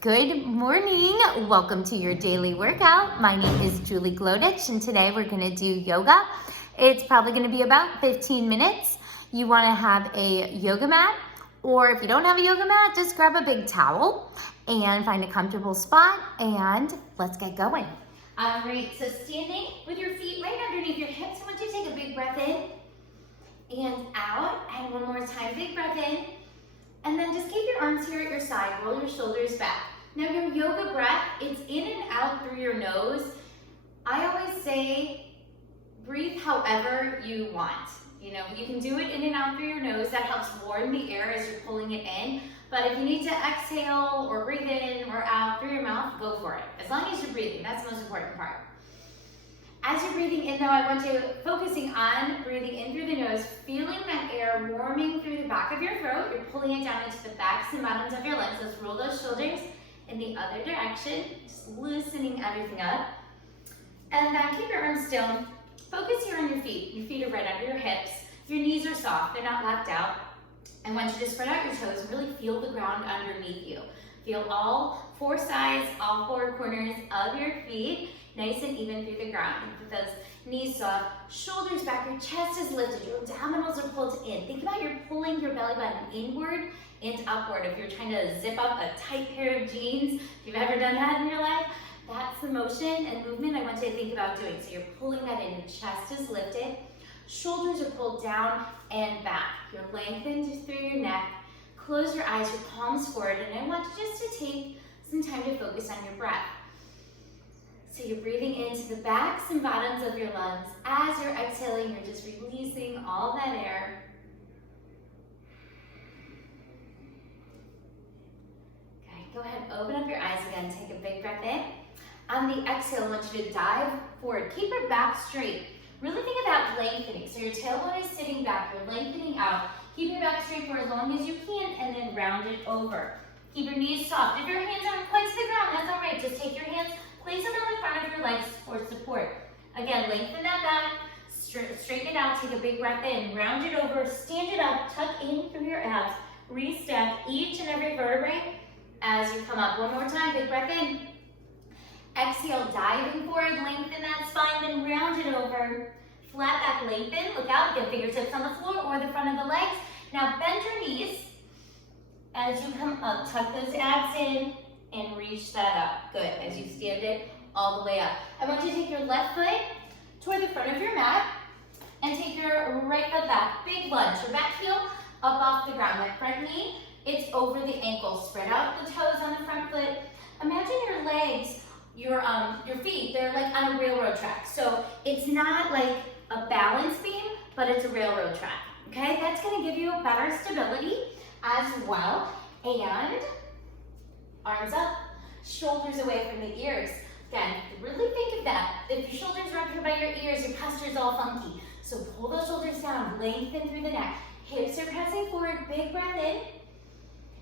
Good morning. Welcome to your daily workout. My name is Julie Glodich, and today we're going to do yoga. It's probably going to be about 15 minutes. You want to have a yoga mat, or if you don't have a yoga mat, just grab a big towel and find a comfortable spot, and let's get going. All right, so standing with your feet right underneath your hips, I want you to take a big breath in and out, and one more time, big breath in. And then just keep your arms here at your side, roll your shoulders back. Now your yoga breath, it's in and out through your nose. I always say, breathe however you want. You know, you can do it in and out through your nose. That helps warm the air as you're pulling it in. But if you need to exhale or breathe in or out through your mouth, go for it. As long as you're breathing, that's the most important part. As you're breathing in though, I want you focusing on breathing in through the nose, feeling that air warming through the back of your throat. You're pulling it down into the backs and bottoms of your legs. Let's roll those shoulders in the other direction, just loosening everything up. And then keep your arms still. Focus here on your feet. Your feet are right under your hips. Your knees are soft, they're not locked out. I want you to spread out your toes and really feel the ground underneath you. Feel all four sides, all four corners of your feet, nice and even through the ground. With those knees soft, shoulders back, your chest is lifted, your abdominals are pulled in. Think about you're pulling your belly button inward and upward. If you're trying to zip up a tight pair of jeans, if you've ever done that in your life, that's the motion and movement I want you to think about doing. So you're pulling that in, your chest is lifted, shoulders are pulled down and back. You're lengthened through your neck. Close your eyes, your palms forward, and I want you just to take some time to focus on your breath. So you're breathing into the backs and bottoms of your lungs. As you're exhaling, you're just releasing all that air. Okay, go ahead, open up your eyes again, take a big breath in. On the exhale, I want you to dive forward. Keep your back straight. Really think about lengthening. So your tailbone is sitting back, you're lengthening out. Keep your back straight for as long as you can and then round it over. Keep your knees soft. If your hands aren't quite to the ground, that's all right. Just take your hands, place them on the front of your legs for support. Again, lengthen that back, straighten it out, take a big breath in, round it over, stand it up, tuck in through your abs, re-step each and every vertebrae as you come up. One more time, big breath in. Exhale, diving forward, lengthen that spine, then round it over. Flat back, lengthen, look out, get fingertips on the floor or the front of the legs. Now bend your knees as you come up, tuck those abs in and reach that up. Good, as you stand it all the way up. I want you to take your left foot toward the front of your mat and take your right foot back. Big lunge, your back heel up off the ground. That front knee, it's over the ankle. Spread out the toes on the front foot. Imagine your legs, your feet, they're like on a railroad track. So it's not like a balance beam, but it's a railroad track. Okay, that's gonna give you better stability as well. And arms up, shoulders away from the ears. Again, really think of that. If your shoulders are up here by your ears, your posture's all funky. So pull those shoulders down, lengthen through the neck. Hips are pressing forward, big breath in.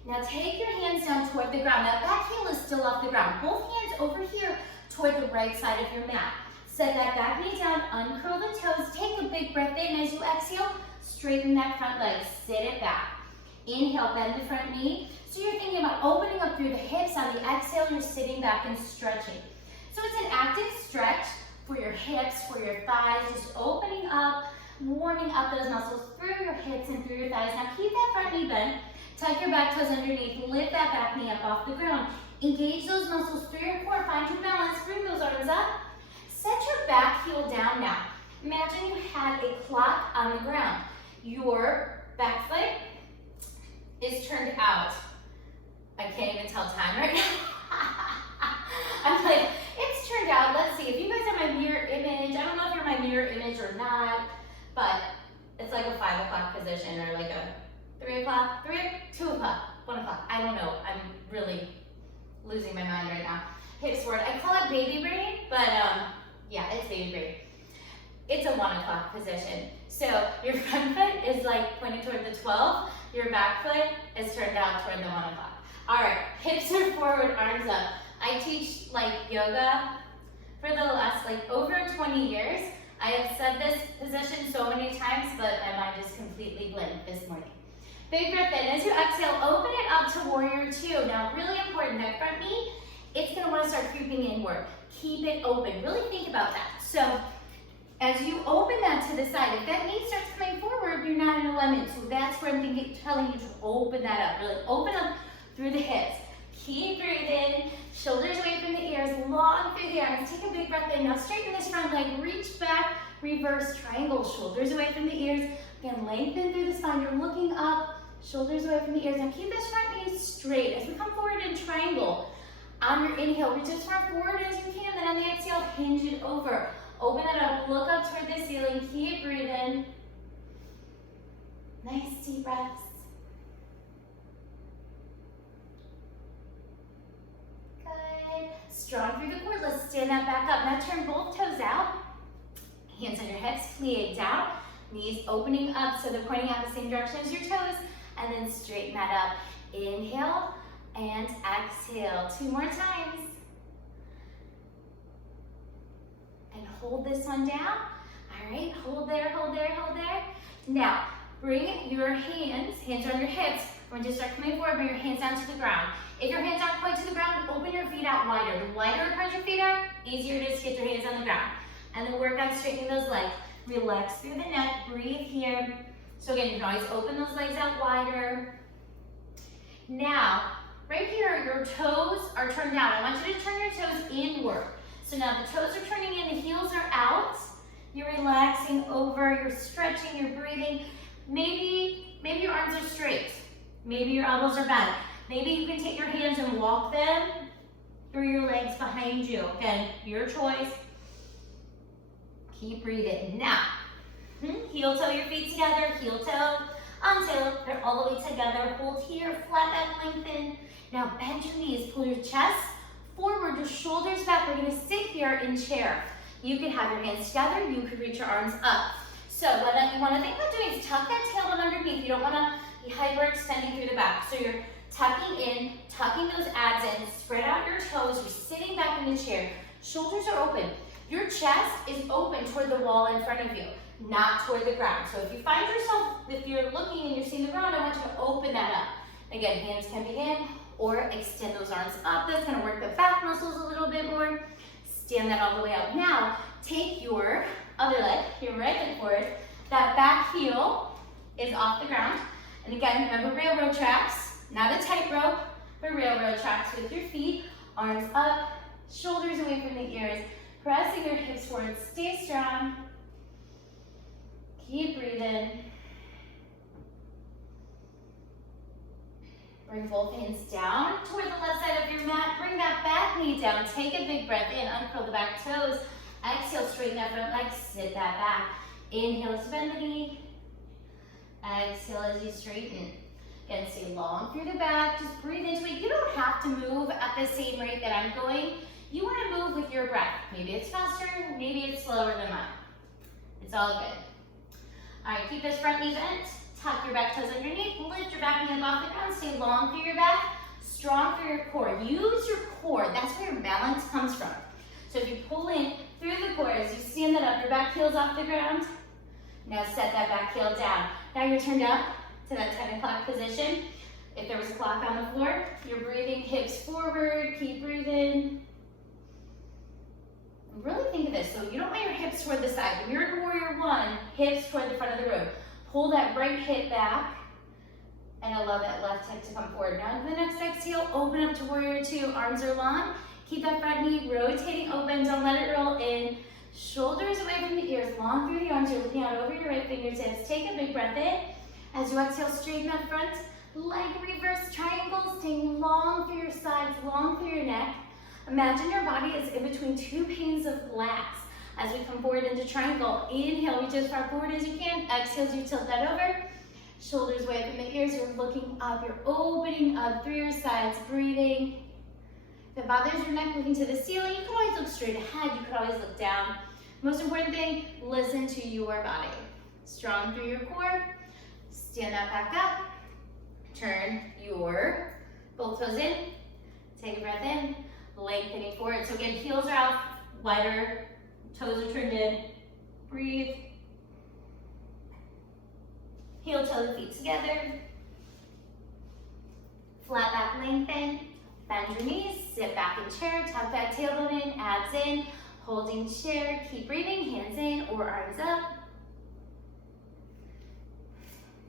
Now take your hands down toward the ground. That back heel is still off the ground. Both hands over here toward the right side of your mat. Set that back knee down, uncurl the toes, take a big breath in. As you exhale, straighten that front leg, sit it back. Inhale, bend the front knee. So you're thinking about opening up through the hips. On the exhale, you're sitting back and stretching. So it's an active stretch for your hips, for your thighs, just opening up, warming up those muscles through your hips and through your thighs. Now keep that front knee bent. Tuck your back toes underneath, lift that back knee up off the ground. Engage those muscles through your core, find your balance, bring those arms up. Set your back heel down now. Imagine you had a clock on the ground. Your back foot is turned out. I can't even tell time right now. I'm like, it's turned out. Let's see, if you guys have my mirror image, I don't know if you're my mirror image or not, but it's like a 5 o'clock position or like a 3 o'clock, 2 o'clock, 1 o'clock. I don't know. I'm really losing my mind right now. Hips forward. I call it baby brain, but yeah, it's baby brain. It's a 1 o'clock position. So your front foot is like pointing toward the 12. Your back foot is turned out toward the 1 o'clock. All right, hips are forward, arms up. I teach like yoga for the last like over 20 years. I have said this position so many times, but my mind is completely blank this morning. Big breath in. As you exhale, open it up to warrior two. Now, really important. important. That front knee, it's gonna wanna start creeping inward. Keep it open. Really think about that. So as you open that to the side, if that knee starts coming forward, you're not in alignment. So that's where I'm telling you to open that up. Really open up through the hips. Keep breathing. Shoulders away from the ears, long through the arms. Take a big breath in. Now straighten this front leg. Reach back, reverse triangle. Shoulders away from the ears. Again, lengthen through the spine. You're looking up. Shoulders away from the ears. Now keep this front knee straight. As we come forward in triangle, on your inhale, reach as far forward as you can. Then on the exhale, hinge it over. Open it up. Look up toward the ceiling. Keep breathing. Nice deep breaths. Good. Strong through the core. Let's stand that back up. Now turn both toes out. Hands on your hips. Plie down. Knees opening up so they're pointing out the same direction as your toes. And then straighten that up. Inhale and exhale. 2 more times. And hold this one down. All right, hold there, hold there, hold there. Now, bring your hands on your hips. We're going to start coming forward, bring your hands down to the ground. If your hands aren't quite to the ground, open your feet out wider. The wider apart your feet are, easier it is to get your hands on the ground. And then work on straightening those legs. Relax through the neck, breathe here. So again, you can always open those legs out wider. Now, right here, your toes are turned down. I want you to turn your toes inward. So now the toes are turning in, the heels are out. You're relaxing over, you're stretching, you're breathing. Maybe your arms are straight. Maybe your elbows are bent. Maybe you can take your hands and walk them through your legs behind you. Again, your choice. Keep breathing. Now, heel toe your feet together, heel toe on toe. They're all the way together. Hold here, flat back, lengthen. Now bend your knees, pull your chest forward, your shoulders back. We're gonna sit here in chair. You could have your hands together, you could reach your arms up. So what you wanna think about doing is tuck that tailbone underneath. You don't wanna be hyperextending through the back. So you're tucking in, tucking those abs in, spread out your toes, you're sitting back in the chair. Shoulders are open. Your chest is open toward the wall in front of you, not toward the ground. So if you find yourself, if you're looking and you're seeing the ground, I want you to open that up. Again, hands can be in, or extend those arms up. That's gonna work the back muscles a little bit more. Stand that all the way up. Now, take your other leg, your right leg forward. That back heel is off the ground. And again, remember railroad tracks, not a tightrope, but railroad tracks with your feet, arms up, shoulders away from the ears, pressing your hips forward. Stay strong. Keep breathing. Bring both hands down toward the left side of your mat. Bring that back knee down. Take a big breath in. Uncurl the back toes. Exhale, straighten that front leg. Sit that back. Inhale as you bend the knee. Exhale as you straighten. Again, stay long through the back. Just breathe into it. You don't have to move at the same rate that I'm going. You want to move with your breath. Maybe it's faster, maybe it's slower than mine. It's all good. All right, keep this front knee bent. Tuck your back toes underneath. Lift your back knee up off the ground. Stay long through your back. Strong through your core. Use your core. That's where your balance comes from. So if you pull in through the core, as you stand that up, your back heel's off the ground. Now set that back heel down. Now you're turned up to that 10 o'clock position. If there was a clock on the floor, you're breathing hips forward. Keep breathing. Really think of this. So you don't want your hips toward the side. When you're in warrior one, hips toward the front of the room. Pull that right hip back and allow that left hip to come forward. Now to the next exhale, open up to warrior two. Arms are long. Keep that front knee rotating open. Don't let it roll in. Shoulders away from the ears, long through the arms. You're looking out over your right fingertips. Take a big breath in. As you exhale, straighten that front leg, reverse triangle, staying long through your sides, long through your neck. Imagine your body is in between 2 panes of glass. As we come forward into triangle, inhale, reach as far forward as you can. Exhale as you tilt that over. Shoulders away from the ears, you're looking up. You're opening up through your sides, breathing. If it bothers your neck, looking to the ceiling, you can always look straight ahead. You could always look down. Most important thing, listen to your body. Strong through your core. Stand that back up. Turn your both toes in. Take a breath in. Lengthening forward. So again, heels are out, wider, toes are turned in. Breathe. Heel toe the feet together. Flat back, lengthen. Bend bend your knees, sit back in chair, tuck that tailbone in, abs in, holding chair, keep breathing, hands in or arms up.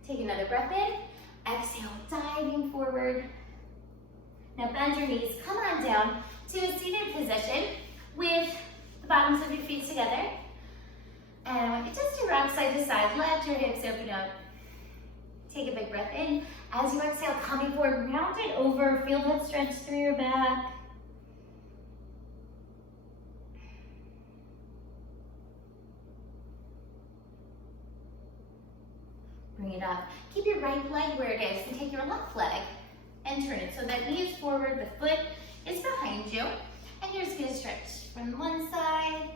Take another breath in, exhale, diving forward. Now bend your knees, come on down to a seated position with the bottoms of your feet together. And I want you just to rock side to side, let your hips open up. Take a big breath in. As you exhale, coming forward, round it over, feel that stretch through your back. Bring it up. Keep your right leg where it is and take your left leg and turn it so that knee is forward, the foot is behind you, and you're just gonna stretch from one side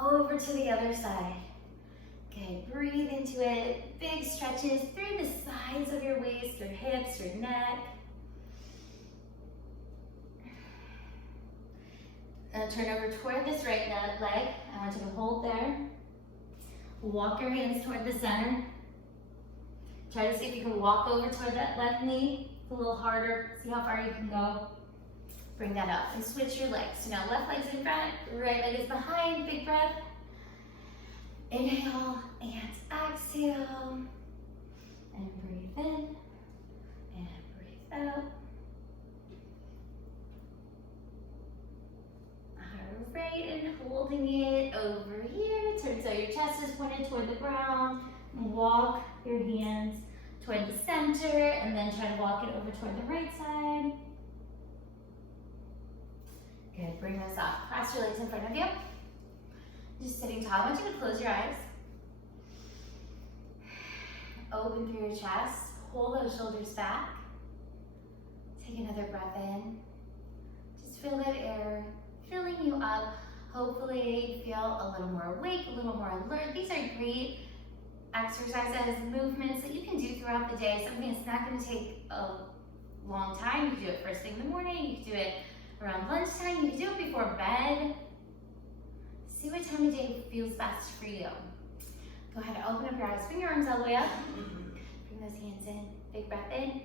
over to the other side. Good, breathe into it. Big stretches through the sides of your waist, your hips, your neck. Now turn over toward this right leg. I want you to hold there. Walk your hands toward the center. Try to see if you can walk over toward that left knee. It's a little harder. See how far you can go. Bring that up and switch your legs. So now left leg's in front, right leg is behind. Big breath. Inhale and exhale. And breathe in and breathe out. All right, and holding it over here. Turn so your chest is pointed toward the ground. Walk your hands toward the center and then try to walk it over toward the right side. Good, bring this up. Cross your legs in front of you. Just sitting tall. I want you to close your eyes. Open through your chest. Hold those shoulders back. Take another breath in. Just feel that air filling you up. Hopefully feel a little more awake, a little more alert. These are great exercises, movements that you can do throughout the day. Something that's not going to take a long time. You can do it first thing in the morning. You can do it around lunchtime. You can do it before bed. See what time of day feels best for you. Go ahead and open up your eyes. Bring your arms all the way up. Bring those hands in. Big breath in.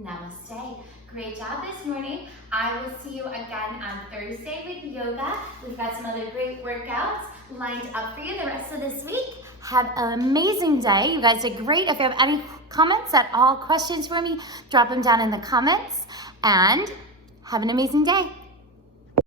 Namaste. Great job this morning. I will see you again on Thursday with yoga. We've got some other great workouts lined up for you the rest of this week. Have an amazing day. You guys did great. If you have any comments at all, questions for me, drop them down in the comments. And have an amazing day.